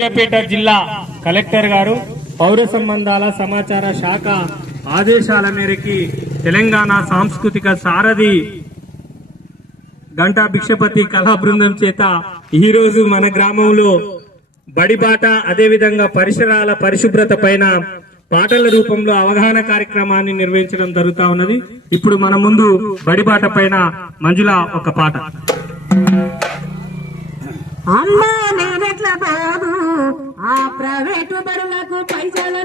సూర్యాపేట జిల్లా కలెక్టర్ గారు పౌర సంబంధాల సమాచార శాఖ ఆదేశాల మేరకు తెలంగాణ సాంస్కృతిక సారథి గంటా భిక్షపతి కళా బృందం చేత ఈ రోజు మన గ్రామంలో బడిబాట అదేవిధంగా పరిసరాల పరిశుభ్రత పైన పాటల రూపంలో అవగాహన కార్యక్రమాన్ని నిర్వహించడం జరుగుతా ఉన్నది. ఇప్పుడు మన ముందు బడిబాట పైన మంజుల ఒక పాట. అమ్మా నేనెట్లా బాబు ఆ ప్రైవేటు బడులకు పైసల